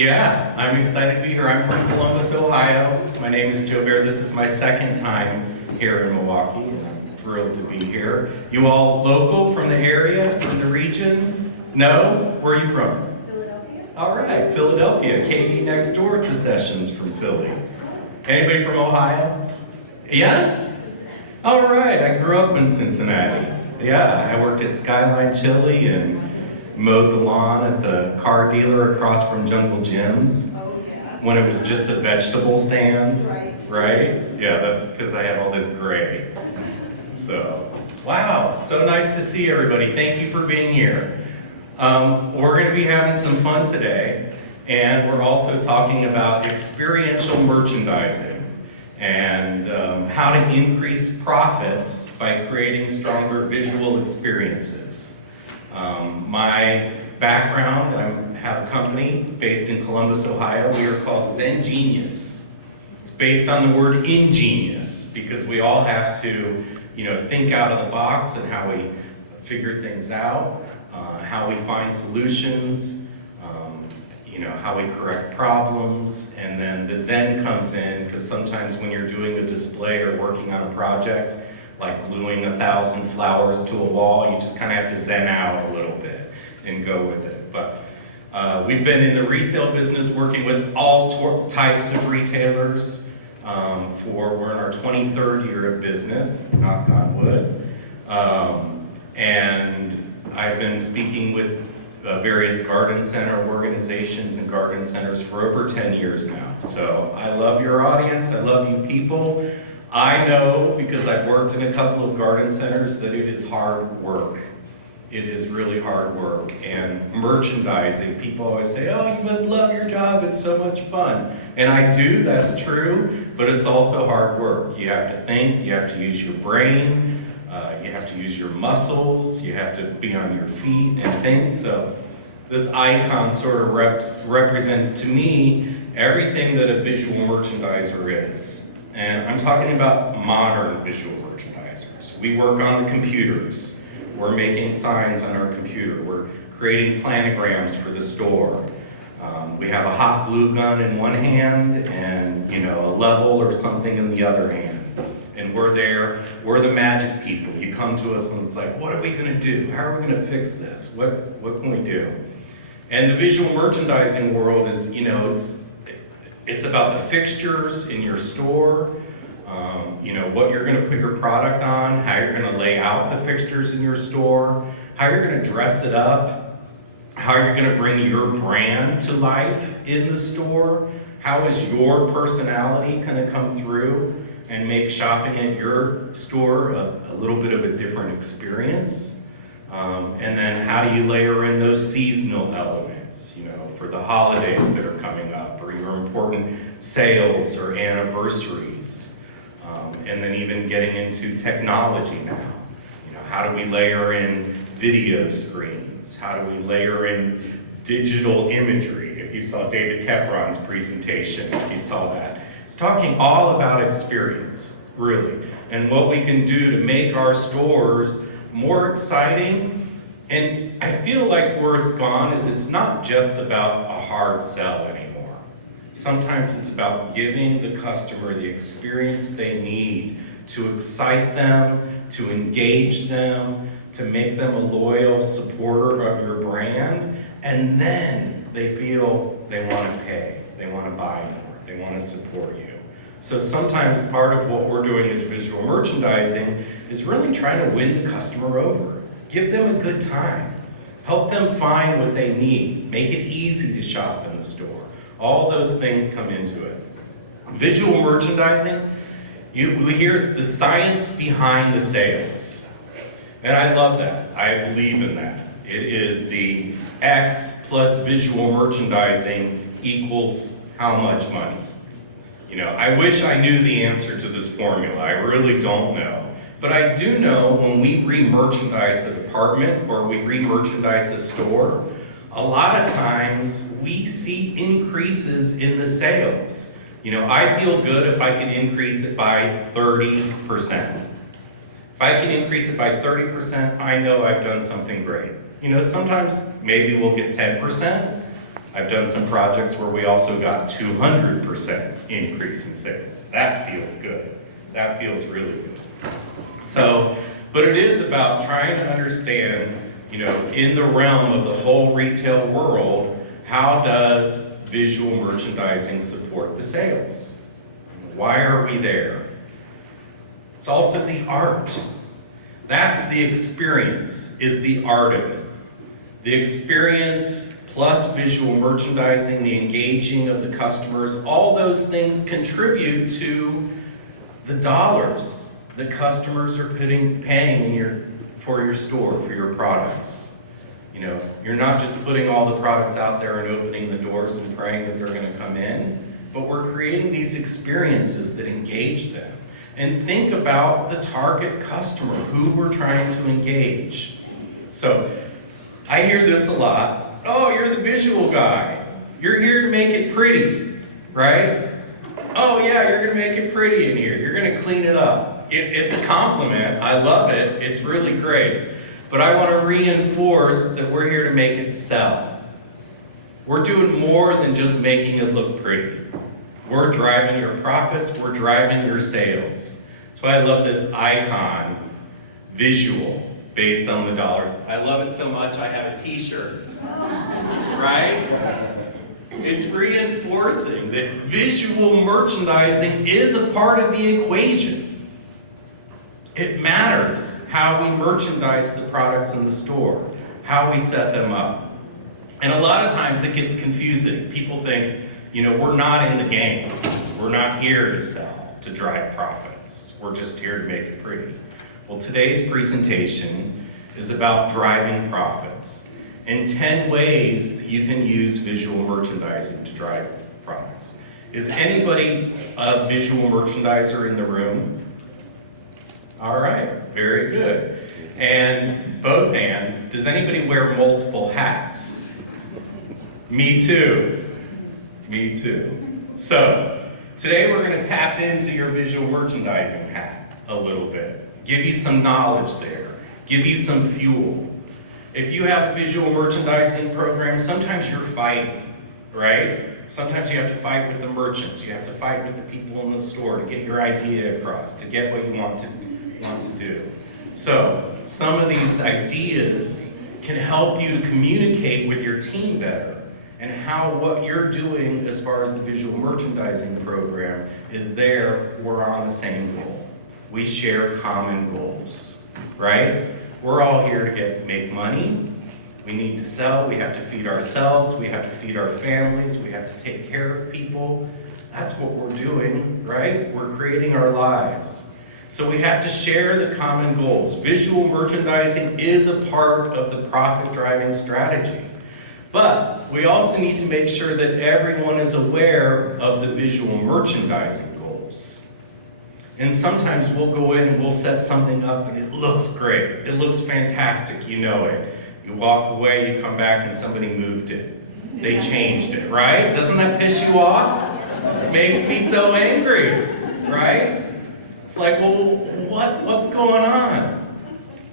Yeah, I'm excited to be here. I'm from Columbus, Ohio. My name is Joe Bear. This is my second time here in Milwaukee, and I'm thrilled to be here. You all local from the area, from the region? No? Where are you from? Philadelphia. All right, Philadelphia. KD next door to Sessions from Philly. Anybody from Ohio? Yes? All right, I grew up in Cincinnati. Yeah, I worked at Skyline Chili and mowed the lawn at the car dealer across from Jungle Jim's Oh, yeah. when it was just a vegetable stand. Right. Right? Yeah, that's because I have all this gray. So, wow, so nice to see everybody. Thank you for being here. We're going to be having some fun today, and we're also talking about experiential merchandising and how to increase profits by creating stronger visual experiences. My background, I have a company based in Columbus, Ohio. We are called Zen Genius. It's based on the word ingenious because we all have to, think out of the box and how we figure things out, how we find solutions, how we correct problems, and then the Zen comes in because sometimes when you're doing a display or working on a project, like gluing 1,000 flowers to a wall, you just kind of have to Zen out a little bit and go with it. But we've been in the retail business working with all types of retailers we're in our 23rd year of business, knock on wood. And I've been speaking with various garden center organizations and garden centers for over 10 years now. So I love your audience, I love you people. I know, because I've worked in a couple of garden centers, that it is hard work. It is really hard work. And merchandising, people always say, oh, you must love your job, it's so much fun. And I do, that's true, but it's also hard work. You have to think, you have to use your brain, you have to use your muscles, you have to be on your feet and think. So this icon sort of represents to me everything that a visual merchandiser is. And I'm talking about modern visual merchandisers. We work on the computers. We're making signs on our computer. We're creating planograms for the store. We have a hot glue gun in one hand and a level or something in the other hand. And we're there, we're the magic people. You come to us and it's like, what are we gonna do? How are we gonna fix this? What can we do? And the visual merchandising world is, it's about the fixtures in your store, what you're gonna put your product on, how you're gonna lay out the fixtures in your store, how you're gonna dress it up, how you're gonna bring your brand to life in the store, how is your personality gonna come through and make shopping at your store a little bit of a different experience. And then how do you layer in those seasonal elements, for the holidays that are coming up or your important sales or anniversaries. And then even getting into technology now. How do we layer in video screens? How do we layer in digital imagery? If you saw David Kepron's presentation, if you saw that. It's talking all about experience, really, and what we can do to make our stores more exciting. And I feel like where it's gone is it's not just about a hard sell anymore. Sometimes it's about giving the customer the experience they need to excite them, to engage them, to make them a loyal supporter of your brand, and then they feel they want to pay, they want to buy more, they want to support you. So sometimes part of what we're doing as visual merchandising is really trying to win the customer over. Give them a good time. Help them find what they need. Make it easy to shop in the store. All those things come into it. Visual merchandising, we hear it's the science behind the sales. And I love that. I believe in that. It is the X plus visual merchandising equals how much money? I wish I knew the answer to this formula. I really don't know. But I do know when we re-merchandise a department or we re-merchandise a store, a lot of times we see increases in the sales. I feel good if I can increase it by 30%. If I can increase it by 30%, I know I've done something great. Sometimes maybe we'll get 10%, I've done some projects where we also got 200% increase in sales. That feels good. That feels really good. So, but it is about trying to understand, in the realm of the whole retail world, how does visual merchandising support the sales? Why are we there? It's also the art. That's the experience, is the art of it. The experience plus visual merchandising, the engaging of the customers, all those things contribute to the dollars that customers are paying for your store, for your products. You're not just putting all the products out there and opening the doors and praying that they're going to come in, but we're creating these experiences that engage them. And think about the target customer, who we're trying to engage. So, I hear this a lot. Oh, you're the visual guy. You're here to make it pretty, right? Oh yeah, you're gonna make it pretty in here. You're gonna clean it up. It's a compliment. I love it. It's really great. But I want to reinforce that we're here to make it sell. We're doing more than just making it look pretty. We're driving your profits. We're driving your sales. That's why I love this icon visual based on the dollars. I love it so much I have a t-shirt, right? It's reinforcing that visual merchandising is a part of the equation. It matters how we merchandise the products in the store, how we set them up. And a lot of times it gets confusing. People think, we're not in the game. We're not here to sell, to drive profits. We're just here to make it pretty. Well, today's presentation is about driving profits and 10 ways that you can use visual merchandising to drive profits. Is anybody a visual merchandiser in the room? All right, very good. And both hands, does anybody wear multiple hats? Me too. Me too. So, today we're going to tap into your visual merchandising hat a little bit. Give you some knowledge there. Give you some fuel. If you have a visual merchandising program, sometimes you're fighting, right? Sometimes you have to fight with the merchants. You have to fight with the people in the store to get your idea across, to get what you want to do. So, some of these ideas can help you to communicate with your team better, and how what you're doing as far as the visual merchandising program is there, we're on the same goal. We share common goals, right? We're all here to make money. We need to sell, we have to feed ourselves, we have to feed our families, we have to take care of people. That's what we're doing, right? We're creating our lives. So we have to share the common goals. Visual merchandising is a part of the profit-driving strategy. But we also need to make sure that everyone is aware of the visual merchandising goals. And sometimes we'll go in and we'll set something up and it looks great. It looks fantastic, you know it. You walk away, you come back and somebody moved it. They changed it, right? Doesn't that piss you off? It makes me so angry, right? It's like, well, what's going on?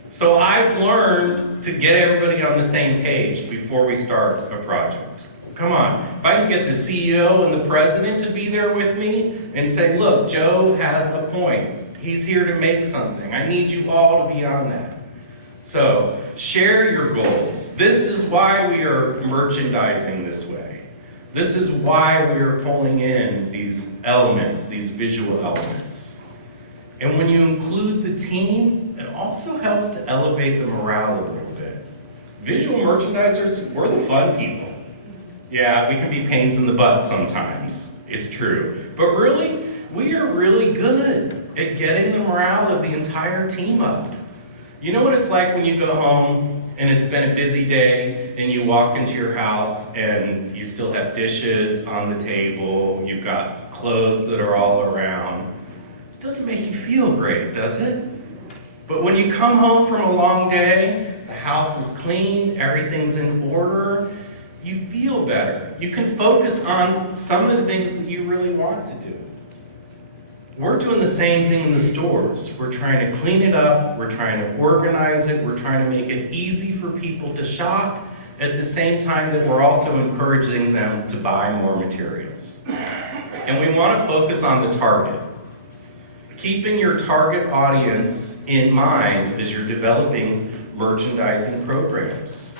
So I've learned to get everybody on the same page before we start a project. Come on, if I can get the CEO and the president to be there with me and say, look, Joe has a point. He's here to make something. I need you all to be on that. So share your goals. This is why we are merchandising this way. This is why we are pulling in these elements, these visual elements. And when you include the team, it also helps to elevate the morale a little bit. Visual merchandisers, we're the fun people. Yeah, we can be pains in the butt sometimes. It's true. But really, we are really good at getting the morale of the entire team up. You know what it's like when you go home and it's been a busy day and you walk into your house and you still have dishes on the table, you've got clothes that are all around. It doesn't make you feel great, does it? But when you come home from a long day, the house is clean, everything's in order, you feel better. You can focus on some of the things that you really want to do. We're doing the same thing in the stores. We're trying to clean it up, we're trying to organize it, we're trying to make it easy for people to shop, at the same time that we're also encouraging them to buy more materials. And we want to focus on the target. Keeping your target audience in mind as you're developing merchandising programs.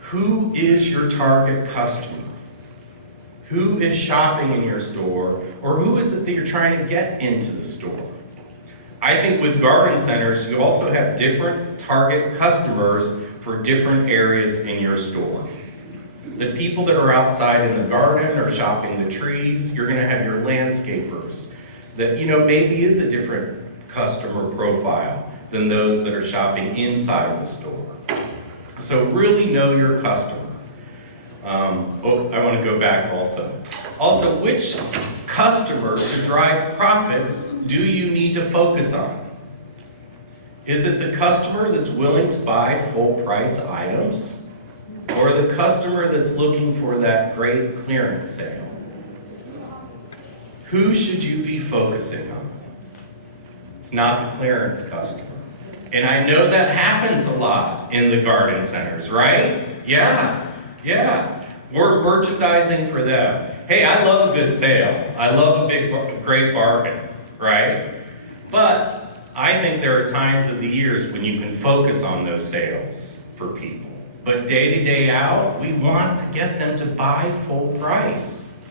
Who is your target customer? Who is shopping in your store, or who is it that you're trying to get into the store? I think with garden centers, you also have different target customers for different areas in your store. The people that are outside in the garden or shopping the trees, you're gonna have your landscapers that, maybe is a different customer profile than those that are shopping inside the store. So really know your customer. I want to go back also. Also, which customer to drive profits do you need to focus on? Is it the customer that's willing to buy full price items? Or the customer that's looking for that great clearance sale? Who should you be focusing on? It's not the clearance customer. And I know that happens a lot in the garden centers, right? Yeah. We're merchandising for them. Hey, I love a good sale. I love a great bargain, right? But I think there are times of the years when you can focus on those sales for people. But day to day out, we want to get them to buy full price.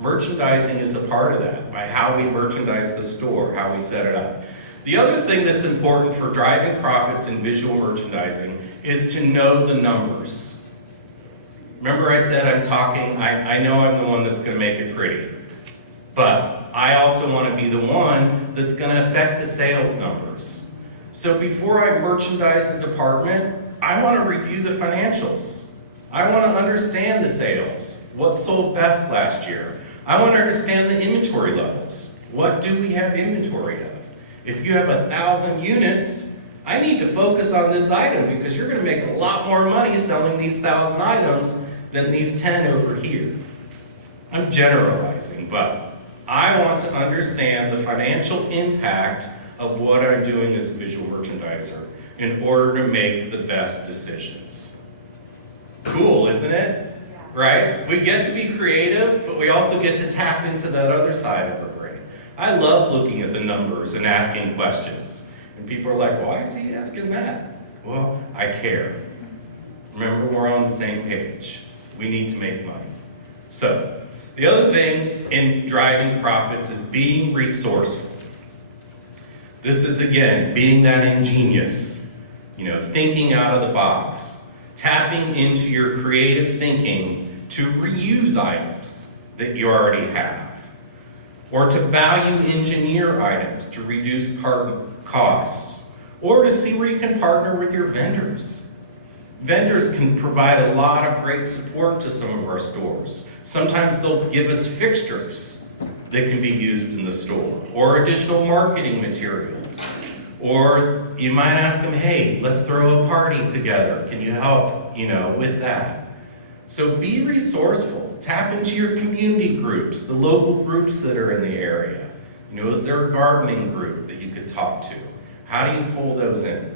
Merchandising is a part of that, by how we merchandise the store, how we set it up. The other thing that's important for driving profits in visual merchandising is to know the numbers. Remember I said I know I'm the one that's going to make it pretty, but I also want to be the one that's going to affect the sales numbers. So before I merchandise a department, I want to review the financials. I want to understand the sales. What sold best last year? I want to understand the inventory levels. What do we have inventory of? If you have 1,000 units, I need to focus on this item because you're going to make a lot more money selling these 1,000 items than these 10 over here. I'm generalizing, but I want to understand the financial impact of what I'm doing as a visual merchandiser in order to make the best decisions. Cool, isn't it? Right? We get to be creative, but we also get to tap into that other side of our brain. I love looking at the numbers and asking questions. And people are like, why is he asking that? Well, I care. Remember, we're on the same page. We need to make money. So, the other thing in driving profits is being resourceful. This is, again, being that ingenious, thinking out of the box, tapping into your creative thinking to reuse items that you already have, or to value engineer items to reduce carbon costs, or to see where you can partner with your vendors. Vendors can provide a lot of great support to some of our stores. Sometimes they'll give us fixtures that can be used in the store, or additional marketing materials. Or you might ask them, hey, let's throw a party together. Can you help, with that? So be resourceful. Tap into your community groups, the local groups that are in the area. Is there a gardening group that you could talk to? How do you pull those in?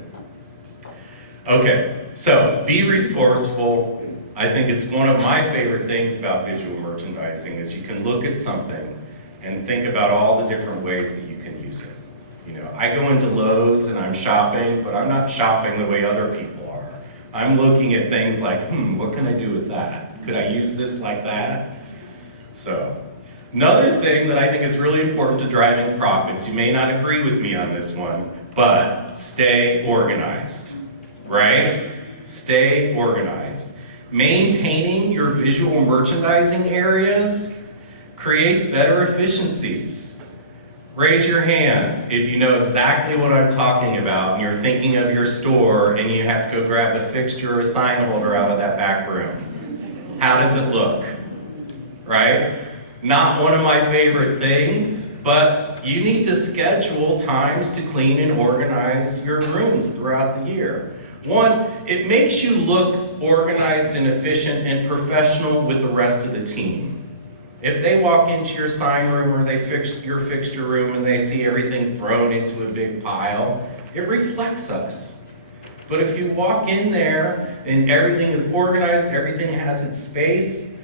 Okay, so be resourceful. I think it's one of my favorite things about visual merchandising is you can look at something and think about all the different ways that you can use it. I go into Lowe's and I'm shopping, but I'm not shopping the way other people are. I'm looking at things like, what can I do with that? Could I use this like that? So, another thing that I think is really important to driving profits, you may not agree with me on this one, but stay organized, right? Stay organized. Maintaining your visual merchandising areas creates better efficiencies. Raise your hand if you know exactly what I'm talking about and you're thinking of your store and you have to go grab a fixture or a sign holder out of that back room. How does it look? Right? Not one of my favorite things, but you need to schedule times to clean and organize your rooms throughout the year. One, it makes you look organized and efficient and professional with the rest of the team. If they walk into your sign room or they fix your fixture room and they see everything thrown into a big pile, it reflects us. But if you walk in there and everything is organized, everything has its space,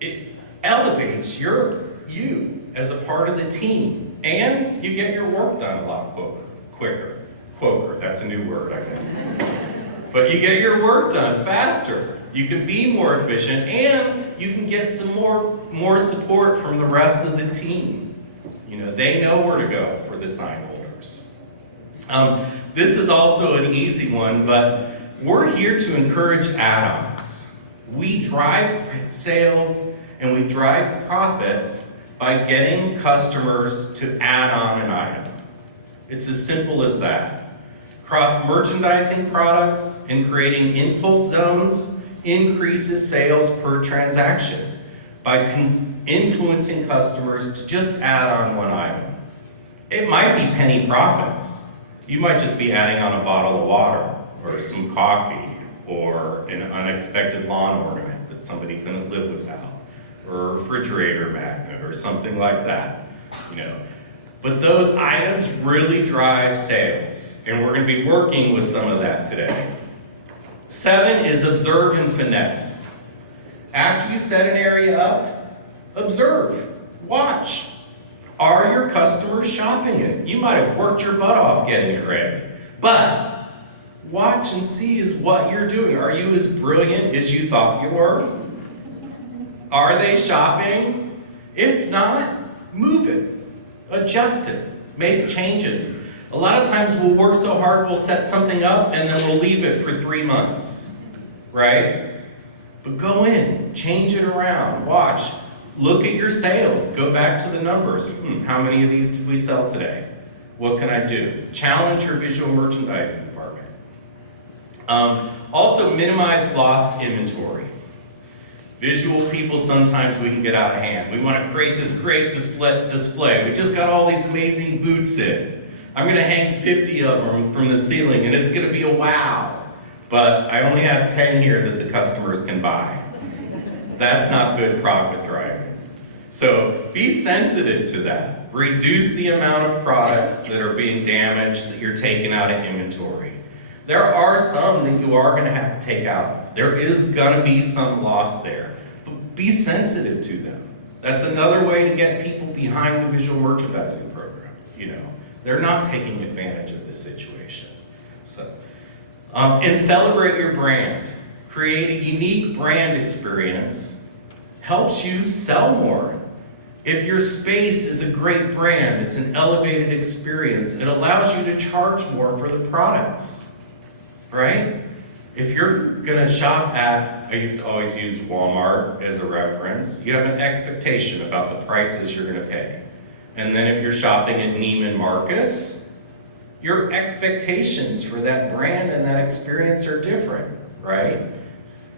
it elevates you as a part of the team. And you get your work done a lot quicker. Quoker, that's a new word, I guess. But you get your work done faster. You can be more efficient, and you can get some more support from the rest of the team. You know, they know where to go for the sign holders. This is also an easy one, but we're here to encourage add-ons. We drive sales and we drive profits by getting customers to add on an item. It's as simple as that. Cross-merchandising products and creating impulse zones increases sales per transaction by influencing customers to just add on one item. It might be penny profits. You might just be adding on a bottle of water or some coffee or an unexpected lawn ornament that somebody couldn't live without, or a refrigerator magnet or something like that, you know. But those items really drive sales, and we're going to be working with some of that today. 7 is observe and finesse. After you set an area up, observe, watch. Are your customers shopping it? You might have worked your butt off getting it ready, but watch and see is what you're doing. Are you as brilliant as you thought you were? Are they shopping? If not, move it. Adjust it, make changes. A lot of times we'll work so hard, we'll set something up and then we'll leave it for 3 months, right? But go in, change it around, watch, look at your sales, go back to the numbers. How many of these did we sell today? What can I do? Challenge your visual merchandising department. Also minimize lost inventory. Visual people, sometimes we can get out of hand. We want to create this great display. We just got all these amazing boots in. I'm going to hang 50 of them from the ceiling, and it's going to be a wow. But I only have 10 here that the customers can buy. That's not good profit driving. So be sensitive to that. Reduce the amount of products that are being damaged that you're taking out of inventory. There are some that you are going to have to take out. There is going to be some loss there. But be sensitive to them. That's another way to get people behind the visual merchandising program. You know, they're not taking advantage of this situation. So, and celebrate your brand. Create a unique brand experience. Helps you sell more. If your space is a great brand, it's an elevated experience, it allows you to charge more for the products. Right? If you're going to shop at, I used to always use Walmart as a reference, you have an expectation about the prices you're going to pay. And then if you're shopping at Neiman Marcus, your expectations for that brand and that experience are different, right?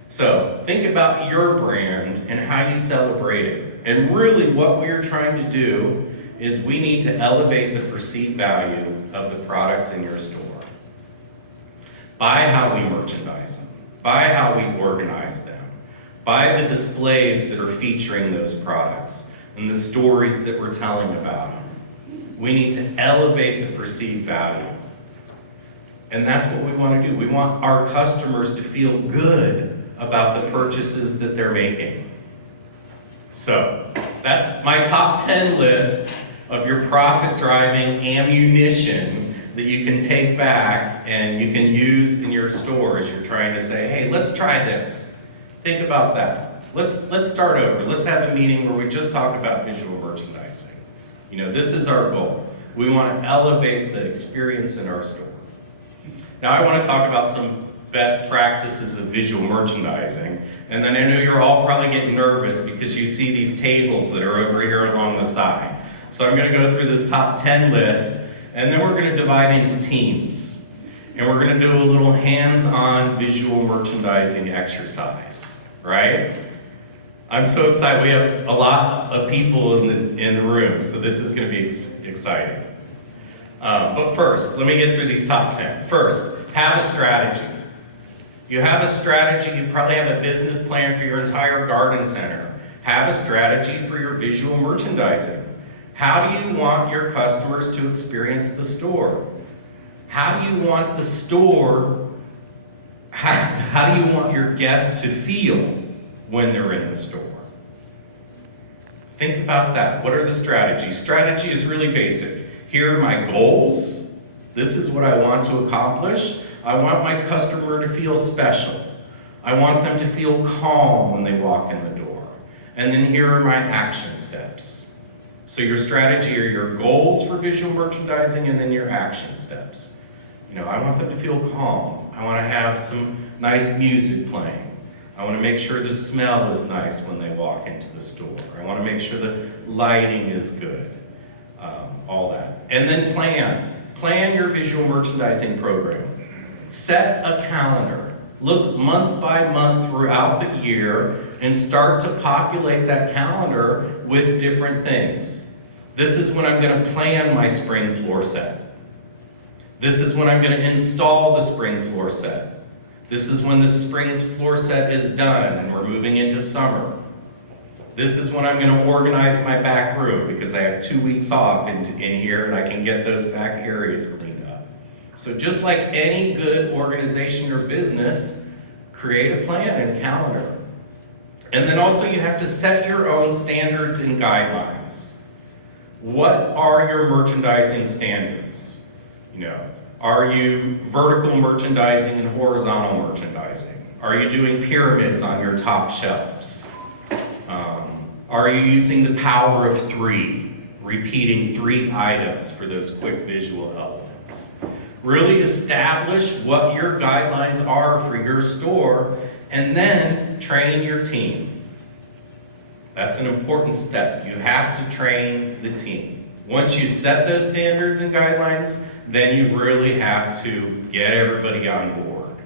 So think about your brand and how you celebrate it. And really what we're trying to do is we need to elevate the perceived value of the products in your store. By how we merchandise them, by how we organize them, by the displays that are featuring those products and the stories that we're telling about them. We need to elevate the perceived value. And that's what we want to do. We want our customers to feel good about the purchases that they're making. So that's my top 10 list of your profit-driving ammunition that you can take back and you can use in your store as you're trying to say, hey, let's try this. Think about that. Let's start over. Let's have a meeting where we just talk about visual merchandising. You know, this is our goal. We want to elevate the experience in our store. Now I want to talk about some best practices of visual merchandising. And then I know you're all probably getting nervous because you see these tables that are over here along the side. So I'm going to go through this top 10 list. And then we're going to divide into teams. And we're going to do a little hands-on visual merchandising exercise, right? I'm so excited. We have a lot of people in the room, so this is going to be exciting. But first, let me get through these top 10. First, have a strategy. You have a strategy. You probably have a business plan for your entire garden center. Have a strategy for your visual merchandising. How do you want your customers to experience the store? How do you want the store, how do you want your guests to feel when they're in the store? Think about that. What are the strategies? Strategy is really basic. Here are my goals. This is what I want to accomplish. I want my customer to feel special. I want them to feel calm when they walk in the door. And then here are my action steps. So your strategy are your goals for visual merchandising and then your action steps. I want them to feel calm. I want to have some nice music playing. I want to make sure the smell is nice when they walk into the store. I want to make sure the lighting is good. All that. And then plan your visual merchandising program. Set a calendar. Look month by month throughout the year and start to populate that calendar with different things. This is when I'm going to plan my spring floor set. This is when I'm going to install the spring floor set. This is when the spring floor set is done and we're moving into summer. This is when I'm going to organize my back room because I have 2 weeks off in here and I can get those back areas cleaned up. So just like any good organization or business, create a plan and calendar. And then also you have to set your own standards and guidelines. What are your merchandising standards? Are you vertical merchandising and horizontal merchandising? Are you doing pyramids on your top shelves? Are you using the power of 3, repeating 3 items for those quick visual elements? Really establish what your guidelines are for your store and then train your team. That's an important step. You have to train the team. Once you set those standards and guidelines, then you really have to get everybody on board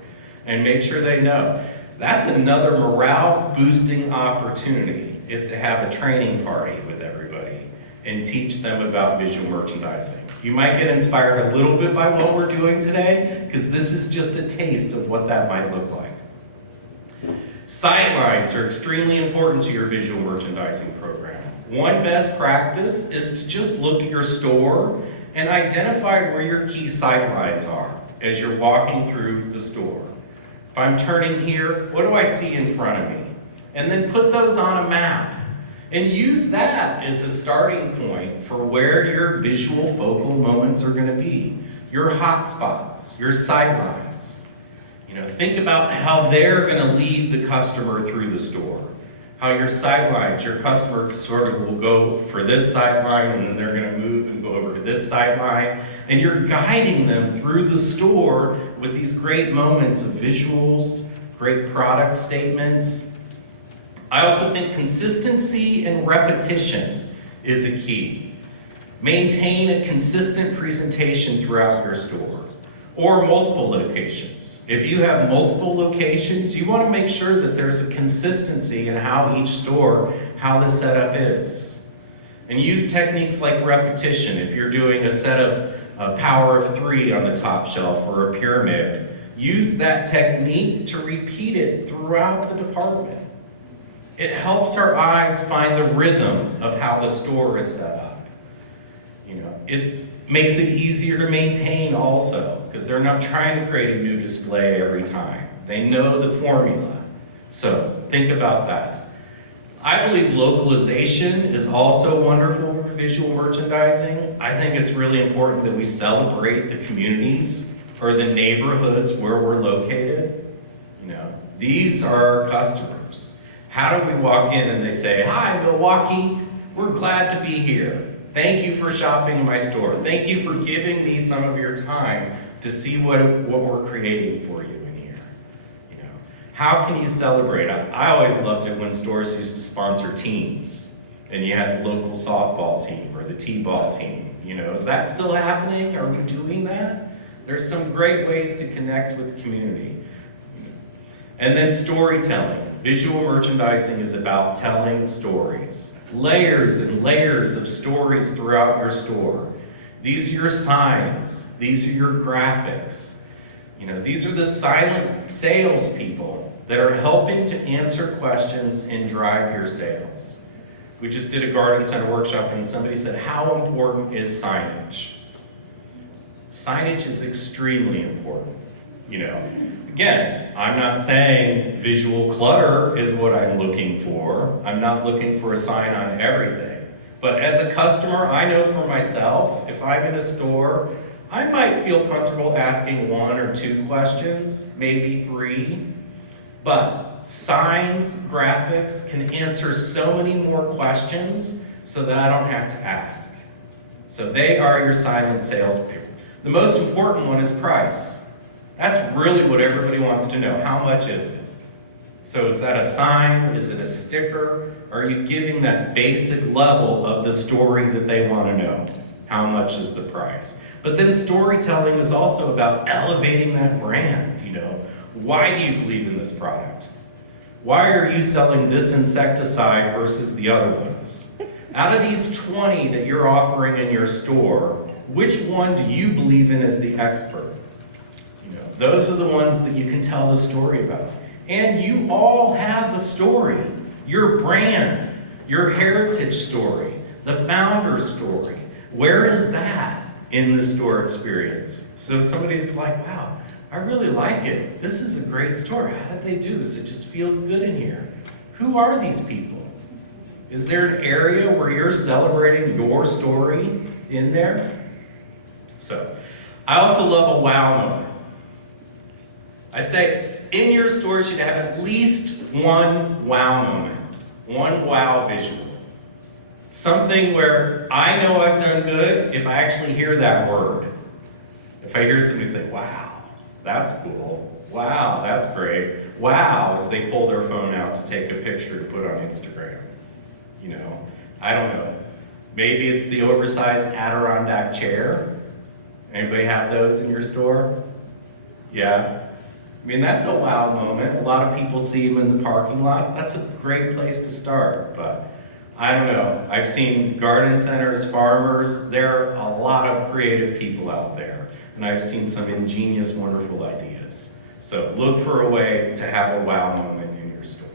and make sure they know. That's another morale-boosting opportunity, is to have a training party with everybody and teach them about visual merchandising. You might get inspired a little bit by what we're doing today, because this is just a taste of what that might look like. Sightlines are extremely important to your visual merchandising program. One best practice is to just look at your store and identify where your key sightlines are as you're walking through the store. If I'm turning here, what do I see in front of me? And then put those on a map and use that as a starting point for where your visual focal moments are going to be. Your hot spots, your sightlines. Think about how they're going to lead the customer through the store. How your sightlines, your customer sort of will go for this sideline and then they're going to move and go over to this sideline. And you're guiding them through the store with these great moments of visuals, great product statements. I also think consistency and repetition is a key. Maintain a consistent presentation throughout your store or multiple locations. If you have multiple locations, you want to make sure that there's a consistency in how each store, how the setup is. And use techniques like repetition. If you're doing a set of power of 3 on the top shelf or a pyramid, use that technique to repeat it throughout the department. It helps our eyes find the rhythm of how the store is set up. It makes it easier to maintain also, because they're not trying to create a new display every time. They know the formula. So think about that. I believe localization is also wonderful for visual merchandising. I think it's really important that we celebrate the communities or the neighborhoods where we're located. These are our customers. How do we walk in and they say, "Hi, Milwaukee, we're glad to be here. Thank you for shopping in my store. Thank you for giving me some of your time to see what we're creating for you in here." How can you celebrate? I always loved it when stores used to sponsor teams and you had the local softball team or the t-ball team. Is that still happening? Are we doing that? There's some great ways to connect with the community. And then storytelling. Visual merchandising is about telling stories. Layers and layers of stories throughout your store. These are your signs. These are your graphics. These are the silent salespeople that are helping to answer questions and drive your sales. We just did a garden center workshop and somebody said, "How important is signage?" Signage is extremely important. Again, I'm not saying visual clutter is what I'm looking for. I'm not looking for a sign on everything. But as a customer, I know for myself, if I'm in a store, I might feel comfortable asking 1 or 2 questions, maybe 3. But signs, graphics can answer so many more questions so that I don't have to ask. So they are your silent salespeople. The most important one is price. That's really what everybody wants to know. How much is it? So is that a sign? Is it a sticker? Are you giving that basic level of the story that they want to know? How much is the price? But then storytelling is also about elevating that brand. Why do you believe in this product? Why are you selling this insecticide versus the other ones? Out of these 20 that you're offering in your store, which one do you believe in as the expert? Those are the ones that you can tell the story about. And you all have a story. Your brand, your heritage story, the founder story. Where is that in the store experience? So somebody's like, wow, I really like it. This is a great store. How did they do this? It just feels good in here. Who are these people? Is there an area where you're celebrating your story in there? So, I also love a wow moment. I say, in your store, you should have at least one wow moment, one wow visual. Something where I know I've done good if I actually hear that word. If I hear somebody say, wow, that's cool. Wow, that's great. Wow, as they pull their phone out to take a picture to put on Instagram. I don't know. Maybe it's the oversized Adirondack chair. Anybody have those in your store? Yeah. That's a wow moment. A lot of people see them in the parking lot. That's a great place to start, but I don't know. I've seen garden centers, farmers. There are a lot of creative people out there, and I've seen some ingenious, wonderful ideas. So look for a way to have a wow moment in your store.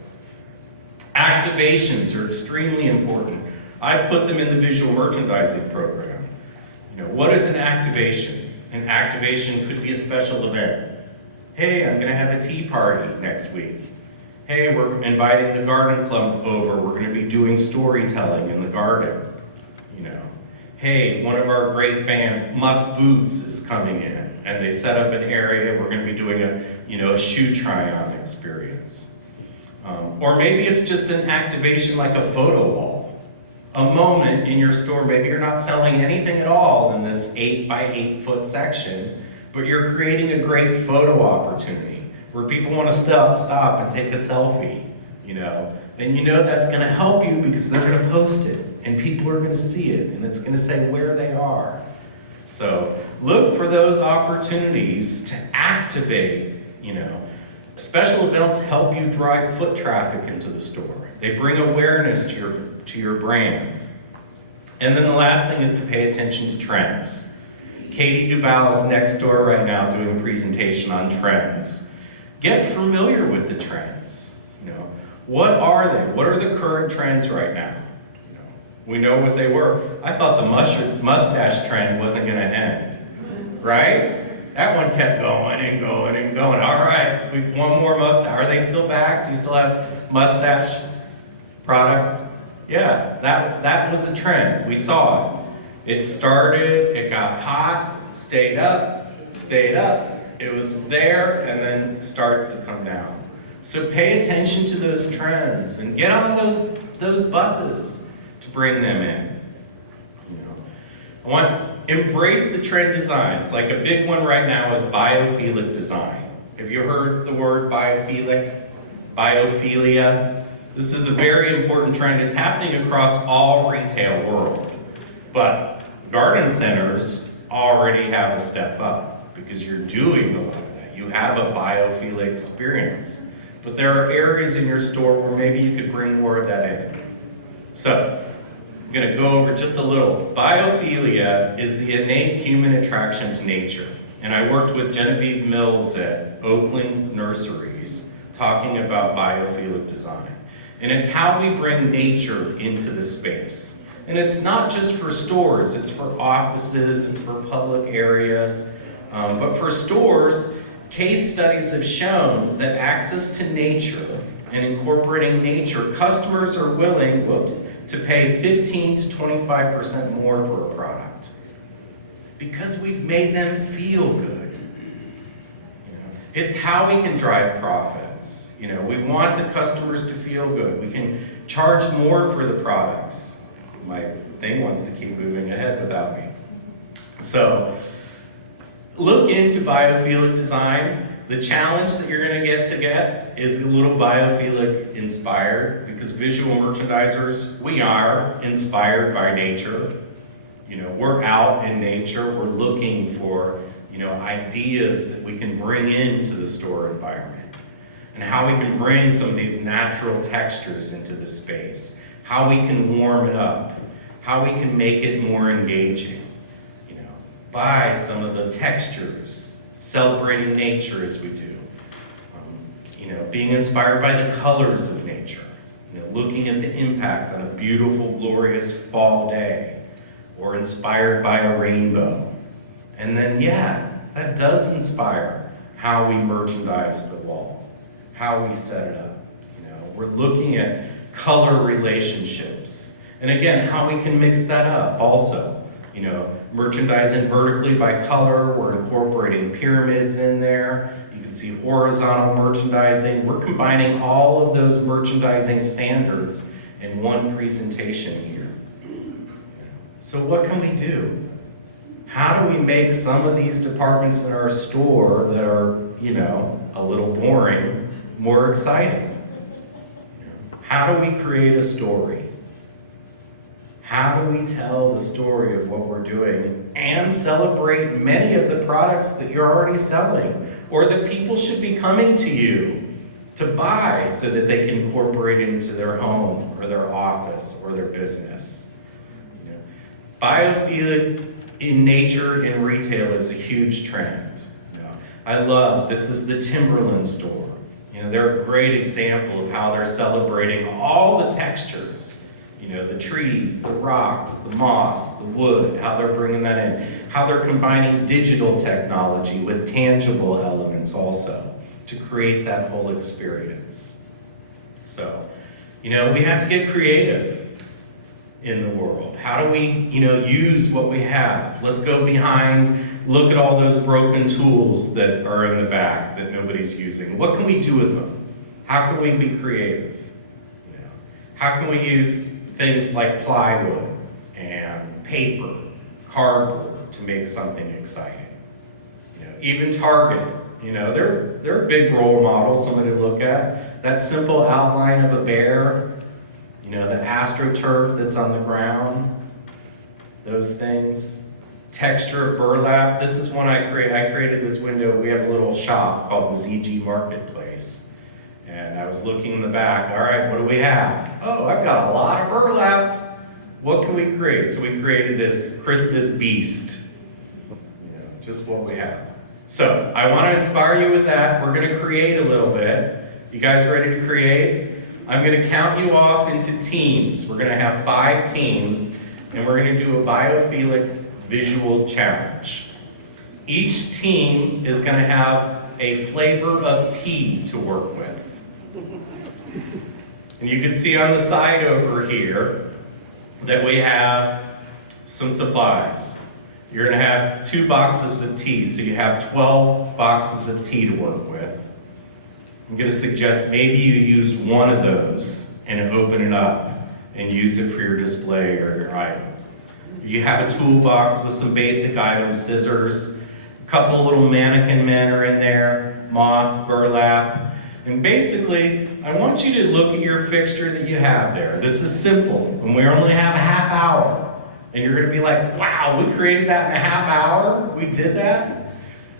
Activations are extremely important. I put them in the visual merchandising program. What is an activation? An activation could be a special event. Hey, I'm going to have a tea party next week. Hey, we're inviting the garden club over. We're going to be doing storytelling in the garden. Hey, one of our great band, Muck Boots, is coming in, and they set up an area. We're going to be doing a shoe try-on experience. Or maybe it's just an activation like a photo wall. A moment in your store, maybe you're not selling anything at all in this 8 by 8 foot section, but you're creating a great photo opportunity where people want to stop and take a selfie, then that's going to help you because they're going to post it and people are going to see it and it's going to say where they are. So look for those opportunities to activate, Special events help you drive foot traffic into the store. They bring awareness to your brand. And then the last thing is to pay attention to trends. Katie Dubal is next door right now doing a presentation on trends. Get familiar with the trends. What are they? What are the current trends right now? We know what they were. I thought the mustache trend wasn't going to end, right? That one kept going and going and going. All right, one more mustache. Are they still back? Do you still have mustache product? Yeah, that was a trend. We saw it. It started, it got hot, stayed up. It was there and then starts to come down. So pay attention to those trends and get on those buses to bring them in. Embrace the trend designs. Like a big one right now is biophilic design. Have you heard the word biophilic? Biophilia? This is a very important trend. It's happening across all retail world. But garden centers already have a step up because you're doing a lot of that. You have a biophilic experience. But there are areas in your store where maybe you could bring more of that in. So, I'm going to go over just a little. Biophilia is the innate human attraction to nature. And I worked with Genevieve Mills at Oakland Nurseries talking about biophilic design. And it's how we bring nature into the space. And it's not just for stores, it's for offices, it's for public areas. But for stores, case studies have shown that access to nature and incorporating nature, customers are willing, to pay 15 to 25% more for a product because we've made them feel good. It's how we can drive profits. We want the customers to feel good. We can charge more for the products. My thing wants to keep moving ahead without me. So, look into biophilic design. The challenge that you're going to get is a little biophilic inspired, because visual merchandisers, we are inspired by nature. We're out in nature, we're looking for, ideas that we can bring into the store environment, and how we can bring some of these natural textures into the space, how we can warm it up, how we can make it more engaging, by some of the textures, celebrating nature as we do. Being inspired by the colors of nature, looking at the impact on a beautiful, glorious fall day, or inspired by a rainbow. And then, that does inspire how we merchandise the wall, how we set it up. We're looking at color relationships. And again, how we can mix that up also. Merchandising vertically by color, we're incorporating pyramids in there. You can see horizontal merchandising. We're combining all of those merchandising standards in one presentation here. So what can we do? How do we make some of these departments in our store that are, a little boring, more exciting? How do we create a story? How do we tell the story of what we're doing and celebrate many of the products that you're already selling, or that people should be coming to you to buy so that they can incorporate it into their home or their office or their business? Biophilic in nature in retail is a huge trend. This is the Timberland store. They're a great example of how they're celebrating all the textures. The trees, the rocks, the moss, the wood, how they're bringing that in. How they're combining digital technology with tangible elements also to create that whole experience. So, we have to get creative in the world. How do we, use what we have? Let's go behind, look at all those broken tools that are in the back that nobody's using. What can we do with them? How can we be creative? How can we use things like plywood and paper, cardboard to make something exciting? Even Target, they're a big role model, somebody to look at. That simple outline of a bear, the astroturf that's on the ground, those things. Texture of burlap. This is one I created this window. We have a little shop called the ZG Marketplace. And I was looking in the back, all right, what do we have? Oh, I've got a lot of burlap. What can we create? So we created this Christmas beast, just what we have. So I want to inspire you with that. We're going to create a little bit. You guys ready to create? I'm going to count you off into teams. We're going to have 5 teams, and we're going to do a biophilic visual challenge. Each team is going to have a flavor of tea to work with. And you can see on the side over here that we have some supplies. You're going to have 2 boxes of tea, so you have 12 boxes of tea to work with. I'm going to suggest maybe you use one of those and open it up and use it for your display or your item. You have a toolbox with some basic items, scissors, a couple little mannequin men are in there, moss, burlap. And basically, I want you to look at your fixture that you have there. This is simple, and we only have a half hour. And you're going to be like, wow, we created that in a half hour? We did that?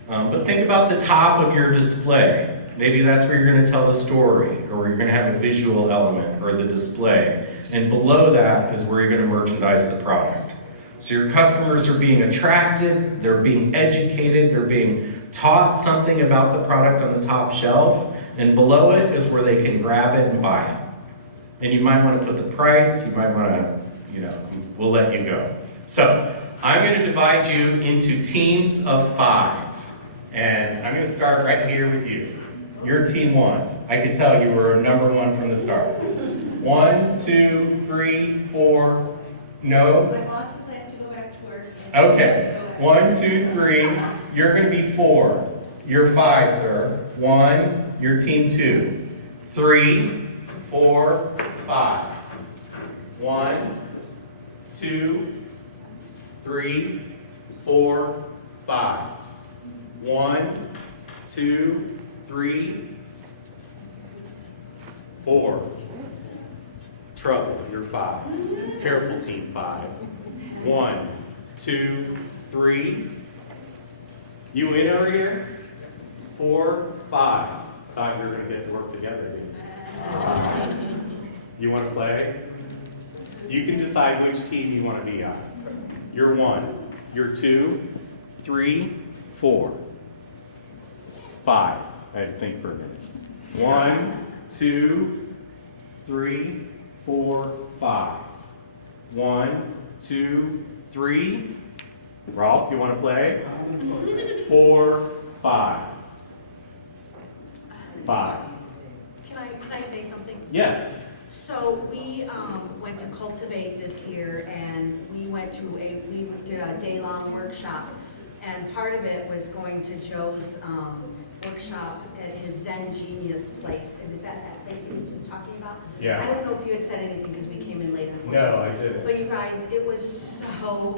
But think about the top of your display. Maybe that's where you're going to tell the story, or where you're going to have a visual element, or the display. And below that is where you're going to merchandise the product. So your customers are being attracted, they're being educated, they're being taught something about the product on the top shelf, and below it is where they can grab it and buy it. And you might want to put the price, you might want to, we'll let you go. So, I'm going to divide you into teams of 5. And I'm going to start right here with you. You're team 1. I could tell you were number 1 from the start. 1, 2, 3, 4. No? My boss is planning to go back to work. Okay. 1, 2, 3. You're going to be 4. You're 5, sir. 1. You're team 2. 3, 4, 5. 1, 2, 3, 4, 5. 1, 2, 3, 4. Trouble, you're 5. Careful, team 5. 1, 2, 3. You in over here? 4, 5. Thought you were going to get to work together, didn't you? You want to play? You can decide which team you want to be on. You're 1. You're 2, 3, 4, 5. I had to think for a minute. 1, 2, 3, 4, 5. 1, 2, 3. Rolf, you want to play? 4, 5. 5. Can I say something? Yes. So we went to Cultivate this year, and we did a day-long workshop, and part of it was going to Joe's workshop at his Zen Genius place. And is that place you were just talking about? Yeah. I don't know if you had said anything because we came in later. No, I didn't. But you guys, it was so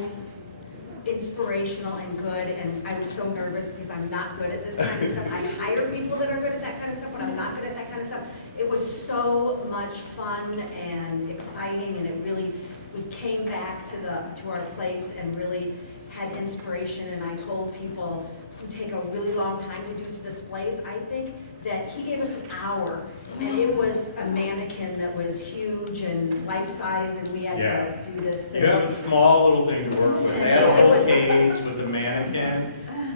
inspirational and good, and I was so nervous because I'm not good at this kind of stuff. I hire people that are good at that kind of stuff, but I'm not good at that kind of stuff. It was so much fun and exciting, and it really, we came back to our place and really had inspiration, and I told people who take a really long time to do displays, I think that he gave us an hour, and it was a mannequin that was huge and life-size, and we had to do this thing. You have a small little thing to work with. They had a little cage with a mannequin.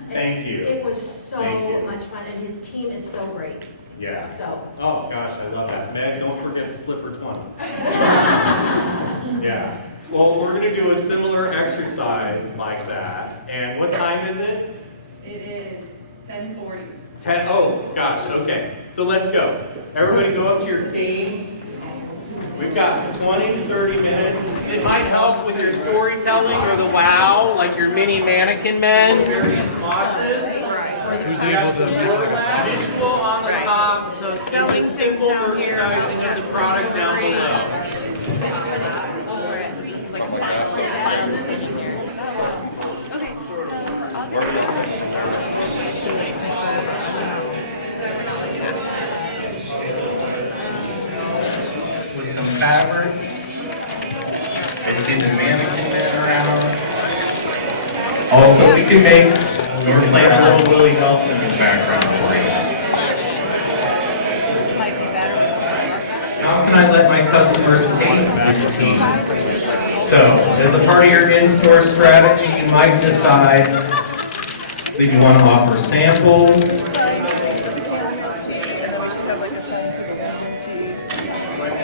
Thank you. It was so much fun, and his team is so great. Yeah. So. Oh, gosh, I love that. Meg, don't forget the slipper 20. Yeah. Well, we're going to do a similar exercise like that. And what time is it? It is 10:40. 10. Oh, gosh, okay. So let's go. Everybody go up to your team. We've got 20 to 30 minutes. It might help with your storytelling or the wow, like your mini mannequin men, various bosses. Who's able to make like a visual on the top, So selling simple merchandising of the product down below. With some fabric. I see the mannequin men around. Also, we can make, we're playing a little Willie Nelson in the background for you. How can I let my customers taste this tea? So, as a part of your in-store strategy, you might decide that you want to offer samples.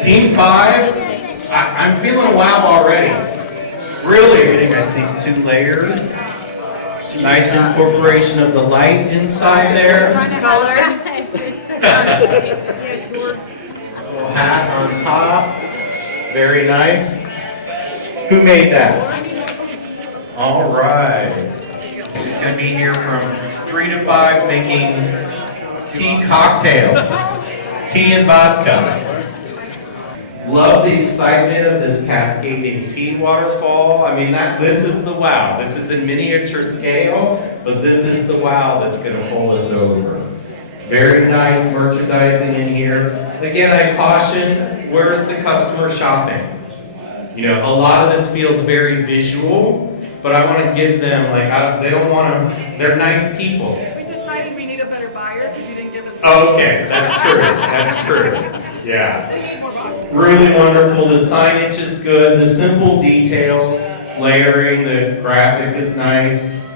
Team 5, I'm feeling a wow already. Really, I see 2 layers. Nice incorporation of the light inside there. Colors. Little hat on top. Very nice. Who made that? All right. She's going to be here from 3 to 5 making tea cocktails. Tea and vodka. Love the excitement of this cascading tea waterfall. I mean, this is the wow. This is in miniature scale, but this is the wow that's going to pull us over. Very nice merchandising in here. Again, I caution, where's the customer shopping? You know, a lot of this feels very visual, but I want to give them, they don't want to, they're nice people. We decided we need a better buyer because you didn't give us. Oh, okay, that's true. That's true. Yeah. Really wonderful. The signage is good. The simple details, layering, the graphic is nice.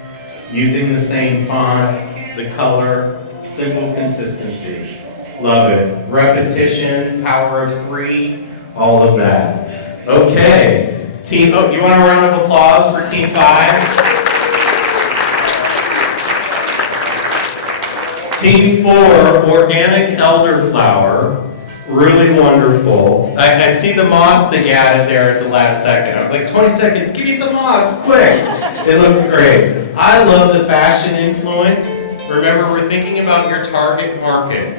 Using the same font, the color, simple consistency. Love it. Repetition, power of 3, all of that. Okay, Team, oh, you want a round of applause for Team 5? Team 4, organic elderflower, really wonderful. I see the moss that you added there at the last second. I was like, 20 seconds, give me some moss, quick. It looks great. I love the fashion influence. Remember, we're thinking about your target market.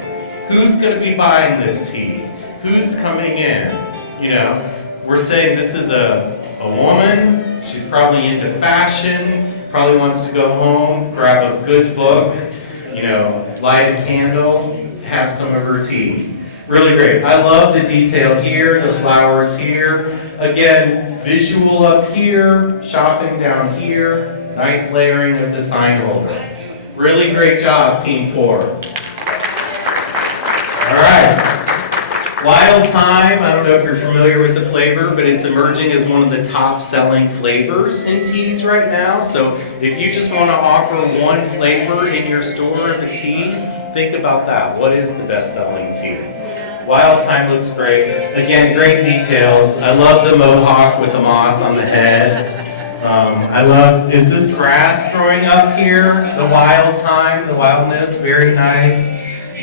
Who's going to be buying this tea? Who's coming in? You know, we're saying this is a woman. She's probably into fashion, probably wants to go home, grab a good book, you know, light a candle, have some of her tea. Really great. I love the detail here, the flowers here. Again, visual up here, shopping down here. Nice layering of the sign holder. Really great job, Team 4. All right. Wild Thyme, I don't know if you're familiar with the flavor, but it's emerging as one of the top selling flavors in teas right now. So if you just want to offer one flavor in your store of a tea, think about that. What is the best selling tea? Wild Thyme looks great. Again, great details. I love the mohawk with the moss on the head. I love, is this grass growing up here? The wild thyme, the wildness, very nice.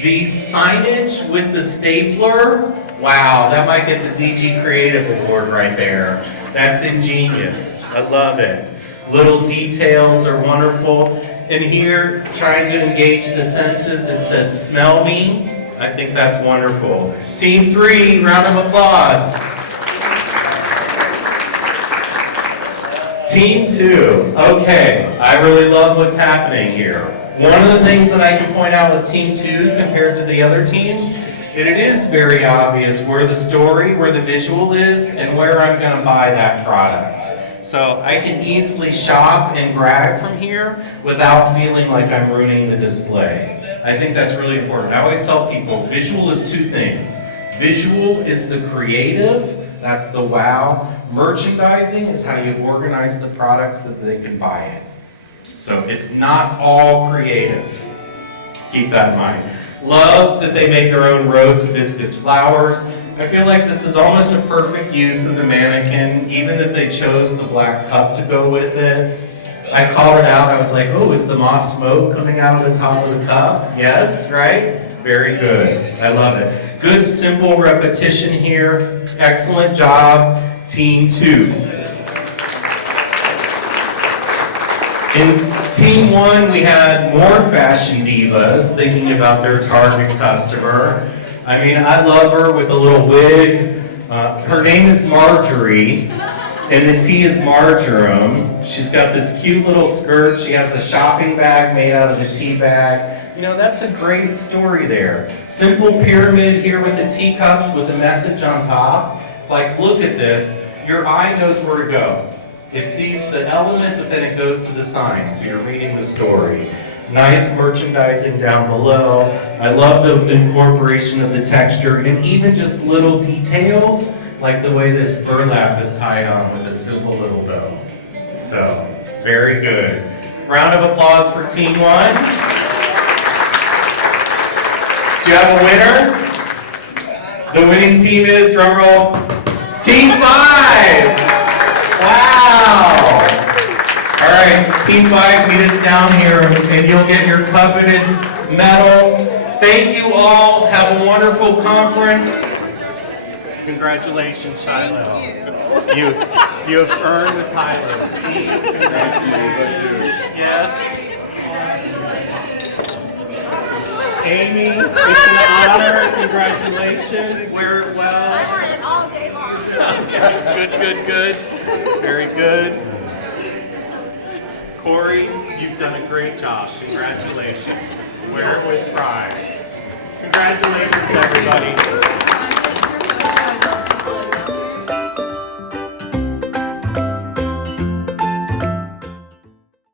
The signage with the stapler, wow, that might get the ZG Creative Award right there. That's ingenious. I love it. Little details are wonderful. And here, trying to engage the senses, it says, smell me. I think that's wonderful. Team 3, round of applause. Team 2, okay, I really love what's happening here. One of the things that I can point out with Team 2 compared to the other teams, it is very obvious where the story, where the visual is, and where I'm going to buy that product. So I can easily shop and brag from here without feeling like I'm ruining the display. I think that's really important. I always tell people, visual is two things. Visual is the creative, that's the wow. Merchandising is how you organize the products that they can buy it. So it's not all creative. Keep that in mind. Love that they make their own rose hibiscus flowers. I feel like this is almost a perfect use of the mannequin, even that they chose the black cup to go with it. I called it out, I was like, oh, is the moss smoke coming out of the top of the cup? Yes, right? Very good. I love it. Good, simple repetition here. Excellent job, Team 2. In Team 1, we had more fashion divas thinking about their target customer. I mean, I love her with a little wig. Her name is Marjorie, and the tea is marjoram. She's got this cute little skirt. She has a shopping bag made out of the tea bag. You know, that's a great story there. Simple pyramid here with the teacups with the message on top. It's like, look at this. Your eye knows where to go. It sees the element, but then it goes to the sign, so you're reading the story. Nice merchandising down below. I love the incorporation of the texture, and even just little details, like the way this burlap is tied on with a simple little bow. So, very good. Round of applause for Team 1. Do you have a winner? The winning team is, drum roll, Team 5! Wow! All right, Team 5, meet us down here, and you'll get your coveted medal. Thank you all. Have a wonderful conference. Congratulations, Shiloh. You have earned the title. Steve, congratulations. Yes. Amy, it's an honor. Congratulations. Wear it well. I want it all day long. Okay, good. Very good. Corey, you've done a great job. Congratulations. Wear it with pride. Congratulations, everybody.